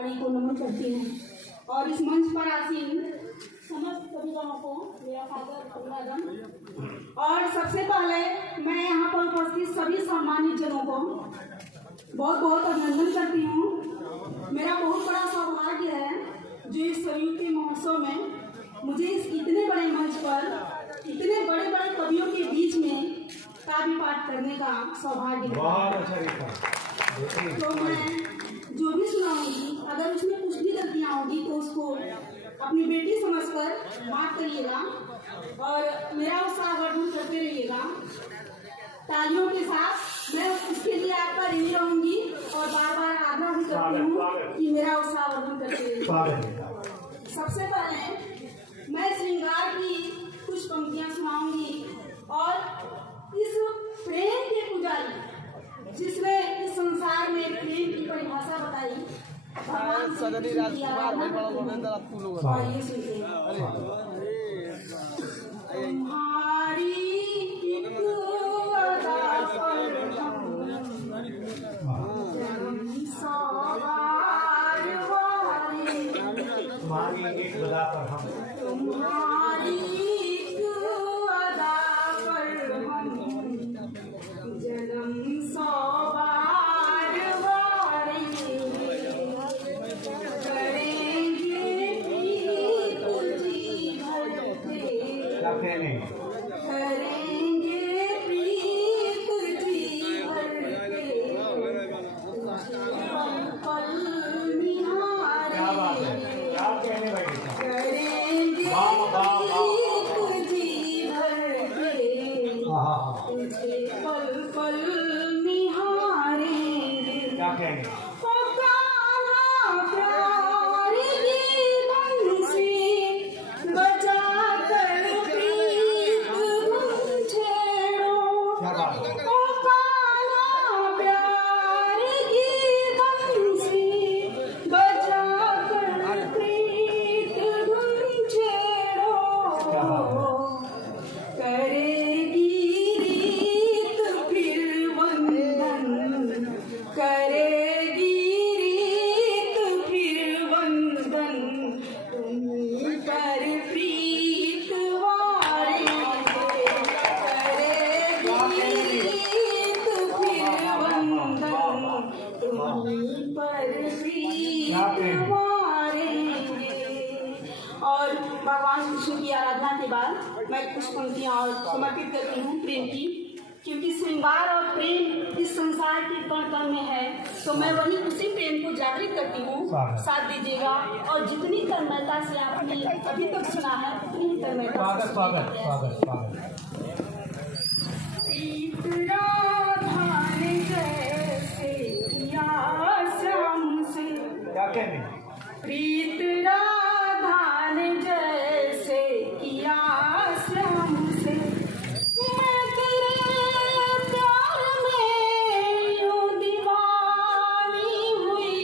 वाणी को नमन करती हूँ और इस मंच पर आसीन समस्त कविताओं को मेरा सादर अभिवादन। और सबसे पहले मैं यहाँ पर उपस्थित सभी सम्मानित जनों को बहुत बहुत अभिनंदन करती हूँ। मेरा बहुत बड़ा सौभाग्य है जो इस संयुक्त महोत्सव में मुझे इस इतने बड़े मंच पर इतने बड़े बड़े कवियों के बीच में काव्य पाठ करने का सौभाग्य है। तो मैं जो भी सुनाऊंगी अगर उसमें कुछ भी गलतियाँ होगी तो उसको अपनी बेटी समझकर माफ करिएगा और मेरा उत्साहवर्धन करते रहिएगा। तालियों के साथ मैं उसके लिए आपका ऋणी रहूंगी और बार बार आग्रह भी करती हूँ कि मेरा उत्साहवर्धन करते रहिएगा। सबसे पहले मैं श्रृंगार की कुछ पंक्तियाँ सुनाऊंगी और इस प्रेम के पुजारी जिसने इस संसार में प्रेम की परिभाषा बताई भगवान सजनी राजकुमार भाई बड़ा गोविंद राजपूत लोग आइए सुनते हैं। तुम्हारी एक अदा पर सवार वाली तुम्हारी एक अदा पर हम तुम्हारी एक अदा पर हम जन्म सवार वाली करेंगे प्रीत जी भर के करेंगे प्रीत जी भर के पल निहारेंगे करेंगे प्रीत जी भर के तुझे पल पल निहारेंगे। क्या कहेंगे? और भगवान कृष्ण की आराधना के बाद मैं कुछ पंक्तियाँ और समर्पित करती हूँ प्रेम की, क्योंकि श्रृंगार और प्रेम इस संसार के कण कण में है, तो मैं वही उसी प्रेम को जागृत करती हूँ। साथ दीजिएगा और जितनी तन्मयता से आपने अभी तक सुना है उतनी ही तन्मयता से प्रीत राधा ने जैसे किया श्याम से मैं तेरे प्यार में यूं दीवानी हुई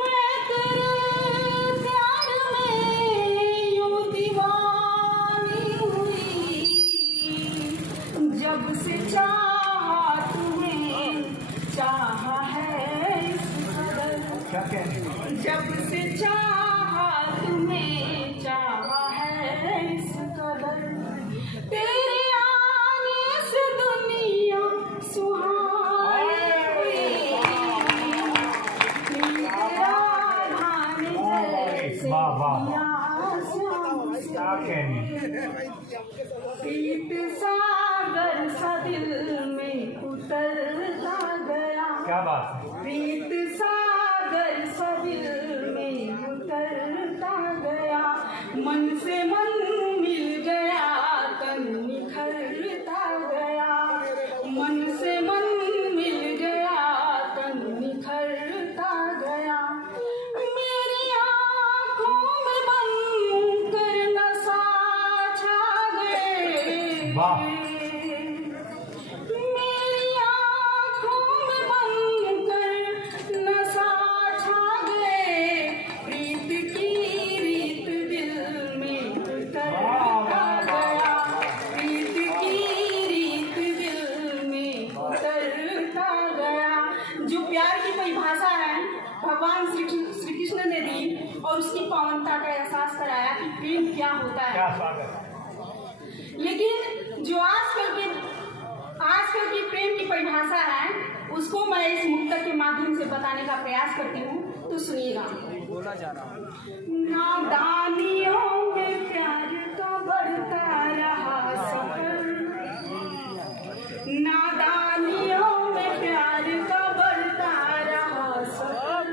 मैं तेरे प्यार में यूं दीवानी हुई जब से चाहा तुम्हें चाहा है इस कदर जब से चाहा तुम्हें चाहा है इस कदर तेरे आने से दुनिया सुहानी हुई प्रीत सागर सा दिल में उतरता गया। क्या बात है? प्रीत सागर सा दिल में उतरता गया मन से मन मिल गया तन निखरता गया मन से मन मिल गया तन निखरता गया मेरी आँखों में बन कर नशा छा गए मेरी आँखों में बन कर नशा छा गए प्रीत की रीत दिल में उतरता गया जो प्यार की परिभाषा है भगवान श्री कृष्ण ने दी और उसकी पावनता का एहसास कराया कि प्रेम क्या होता है। लेकिन जो आजकल की प्रेम की परिभाषा है उसको मैं इस मुक्तक के माध्यम से बताने का प्रयास करती हूँ, तो सुनिएगा। बोला जा रहा नादानियों में प्यार का बढ़ता रहा सफर, नादानियों में प्यार का बढ़ता रहा सफर,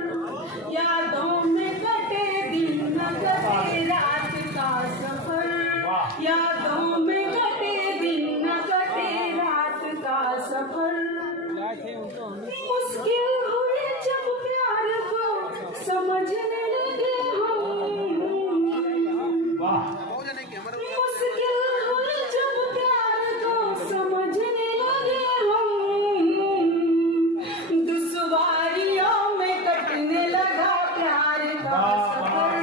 यादों में कटे दिन न कटे रात का सफर, यादों में कटे दिन न कटे रात का सफर। मुश्किल हुई जब प्यार को समझने लगे हम, मुश्किल हुई जब प्यार को समझने लगे हम, दुश्वारियों में कटने लगा प्यार का सफर,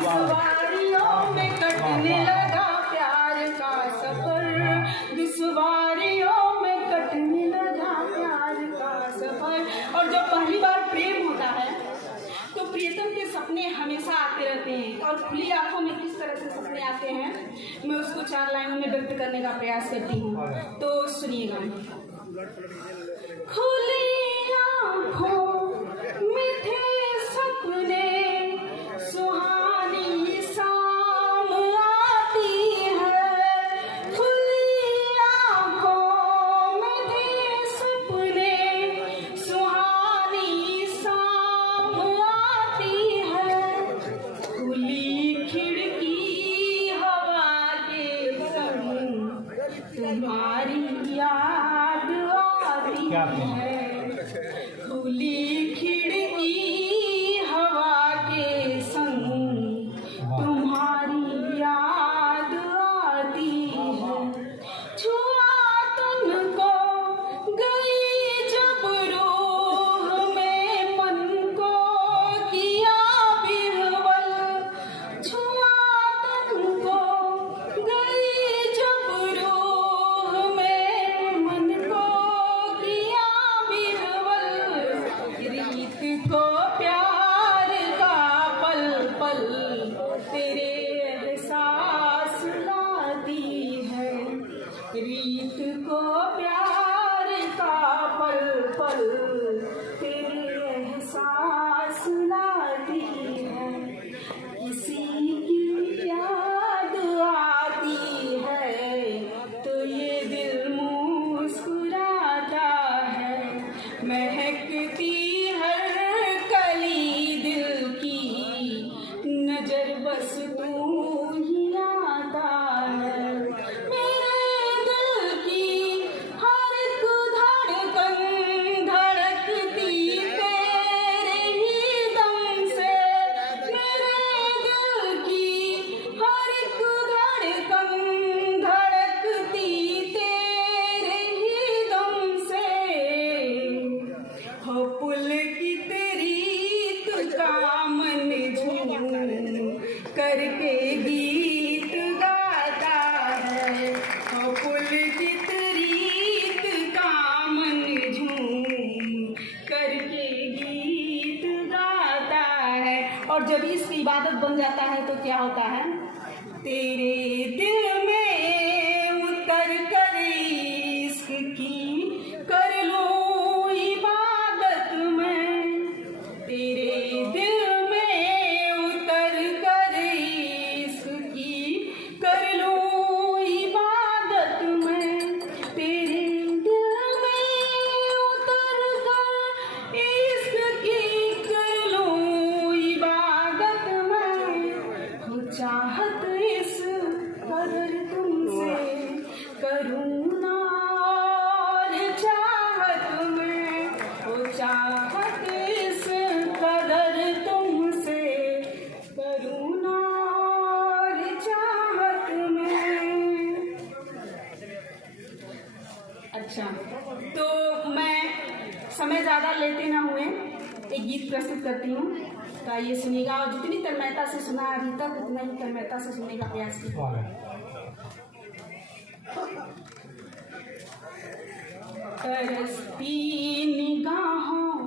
दुश्वारियों में कटने लगा प्यार का सफर, दुश्वारियों में कटने लगा प्यार का सफर। और जब पहली बार प्रेम होता है तो प्रियतम के सपने हमेशा आते रहते हैं और खुली आंखों में किस तरह से सपने आते हैं मैं उसको 4 लाइनों में व्यक्त करने का प्रयास करती हूँ, तो सुनिएगा। खुली आंखों में थे सपने, सुहानी शाम आती है, खुली आंखों में थे सपने, सुहानी शाम आती है, खुली खिड़की हवा के संग तुम्हारी याद आती है, खुली खिड़की हवा के संग तुम्हारी याद आती है, छुआ तुमको गई जब रूह में मन को किया बिहवल, छुआ तुमको गई जब रूह में मन को किया बिहवल, रीत को प्यार का पल पल तेरे एहसास लाती है, रीत को प्यार का पल पल तेरे एहसास लाती है, किसी की याद आती है तो ये दिल मुस्कुराता है, महकती हर कली दिल की नजर बस तू ही आता है, मेरे दिल की हर एक धड़कन धड़कती तेरे ही दम से, मेरे दिल की हर एक धड़कन धड़कती तेरे ही दम से, हो पुलकित रीत का मन झूम करके गीत गाता है, हो पुलकित रीत का मन झूम करके गीत गाता है। और जब इसकी इबादत बन जाता है तो क्या होता है, तेरे दिल में उतर कर इश्क की कर लूं इबादत मैं, तेरे दिल में उतर कर इश्क की कर लूं इबादत मैं, तेरे दिल में उतर कर इश्क की कर लूं इबादत मैं, हो चाहत इस कदर तुमसे करूँ ना और चाहत में, हो चाहत इस कदर तुमसे करूँ ना और चाहत में। अच्छा, तो मैं समय ज़्यादा लेते ना हुए एक गीत प्रस्तुत करती हूँ, तो आइए सुनिएगा और जितनी तन्मयता से सुना है अभी तक उतना ही तन्मयता से सुनने का प्रयास कीजिए। तरसती निगाहों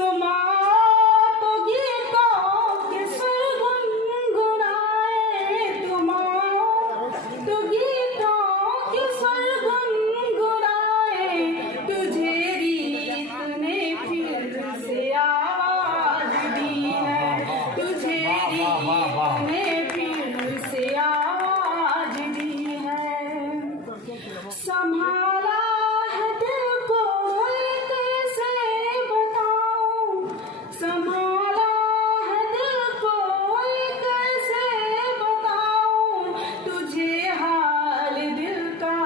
तुम तो गीतों के सुर गुनगुनाए, तुम तो गीतों के सुर गुनगुनाए, तुझे रीत ने फिर से आवाज दी है, तुझे रीत ने फिर से आवाज दी है। संभाला है दिल को कैसे बताऊं, संभाला है दिल को कैसे बताऊं, तुझे हाल दिल का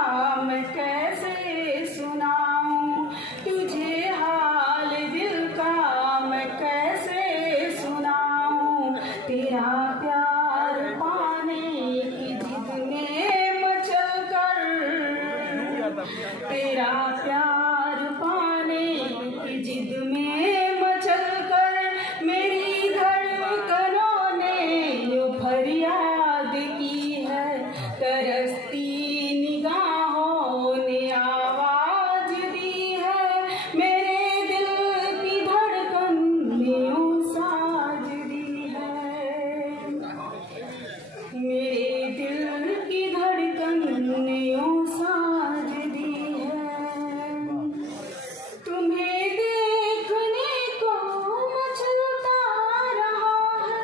मैं कैसे सुनाऊं, तुझे हाल दिल का मैं कैसे सुनाऊं। तेरा प्यार पाने की जिद में मचल कर, तेरा प्यार पाने की जिद में मचल कर, मेरी धड़कनों ने यो फरियाद की है, तरसती निगाहों ने आवाज दी है, मेरे दिल की धड़कन ने यूं साज दी है, मेरे दिल की धड़कन ने यूं साज दी है। तुम्हें देखने को मचलता रहा है,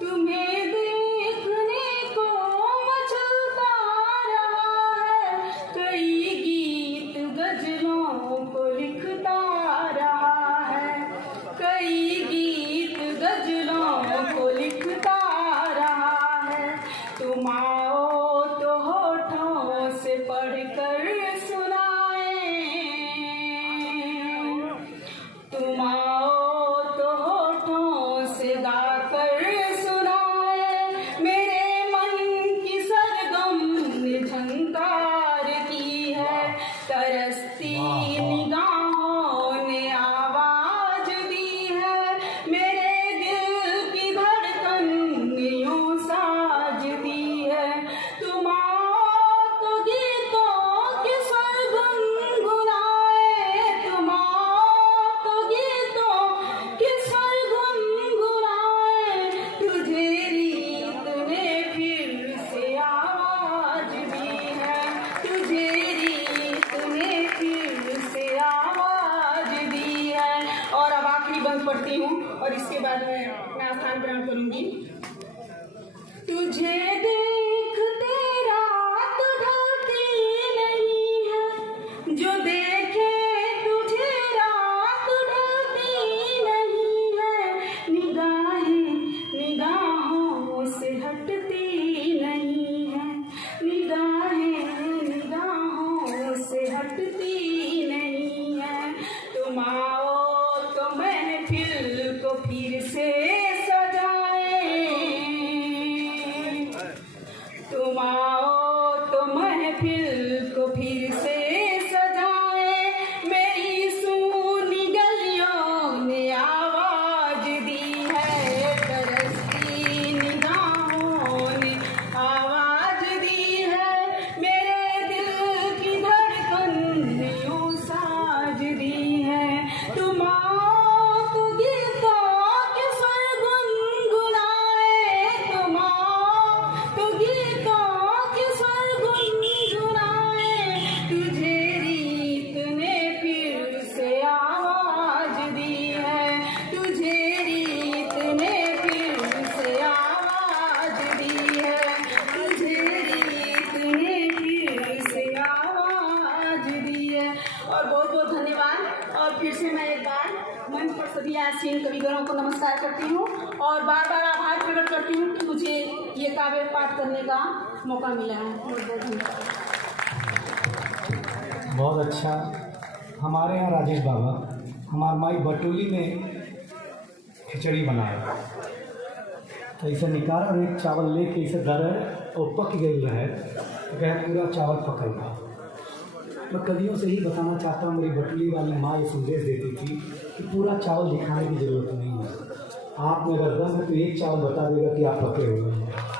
तुम्हें देखने को मचलता रहा है, कई गीत गजलों को लिखता रहा है, कई गीत गजलों को लिखता रहा है। तुम आओ तो होठों से पढ़कर सुनाए, तुम आओ तो होठों से गाकर सुनाए, मेरे मन की सरगम ने झंकार की है, तरसती निगाहों ने आवाज दी है, मेरे दिल की धड़कन ने यूं साज दी है। तुम आओ तो गीतों के स्वर गुनगुनाए, तुम आओ तो गीतों के स्वर गुनगुनाए, तुझे रीत ने फिर से आवाज दी है, तुझे रीत ने फिर से आवाज दी है। और अब आखिरी बंद पढ़ती हूँ और इसके बाद मैं आस्थान ग्रहण करूंगी। तुझे देखते रात ढलती नहीं है, जो देखे तुझे रात ढलती नहीं है, निगाहें निगाहों से हटती नहीं है, निगाहें निगाहों से हटती नहीं है। तुम आओ तो महफिल को फिर से सजाए, तुम आओ तो महफिल को फिर से सजाए, मेरी सूनी गलियों ने आवाज दी है, तरसती निगाहों ने आवाज दी है, मेरे दिल की धड़कन ने यूं साज दी है। तुम आओ तो गीतों के स्वर गुनगुनाए, तुम आओ तो गीतों के स्वर गुनगुनाए, तुझे रीत ने फिर से आवाज दी है, तुझे रीत ने फिर से आवाज दी है, तुझे रीत ने फिर से आवाज दी है। और बहुत बहुत धन्यवाद। और फिर से मैं एक बार मंच पर सभी आसीन कविगणों को नमस्कार करती हूँ और बार बार आभार प्रकट करती हूँ कि मुझे ये काव्य पाठ करने का मौका मिला है। बहुत बहुत धन्यवाद। बहुत अच्छा। हमारे यहाँ राजेश बाबा हमार माई बटोली में खिचड़ी बनाए, तो इसे निकाला और एक चावल लेके इसे धरे और पक गई है, तो कहे पूरा चावल पकल गया। मैं कदियों से ही बताना चाहता हूँ, मेरी बटोली वाली माँ ये संदेश देती थी कि पूरा चावल दिखाने की ज़रूरत नहीं है, आप में अगर दम है तो एक चावल बता देगा कि आप पके हुए हैं।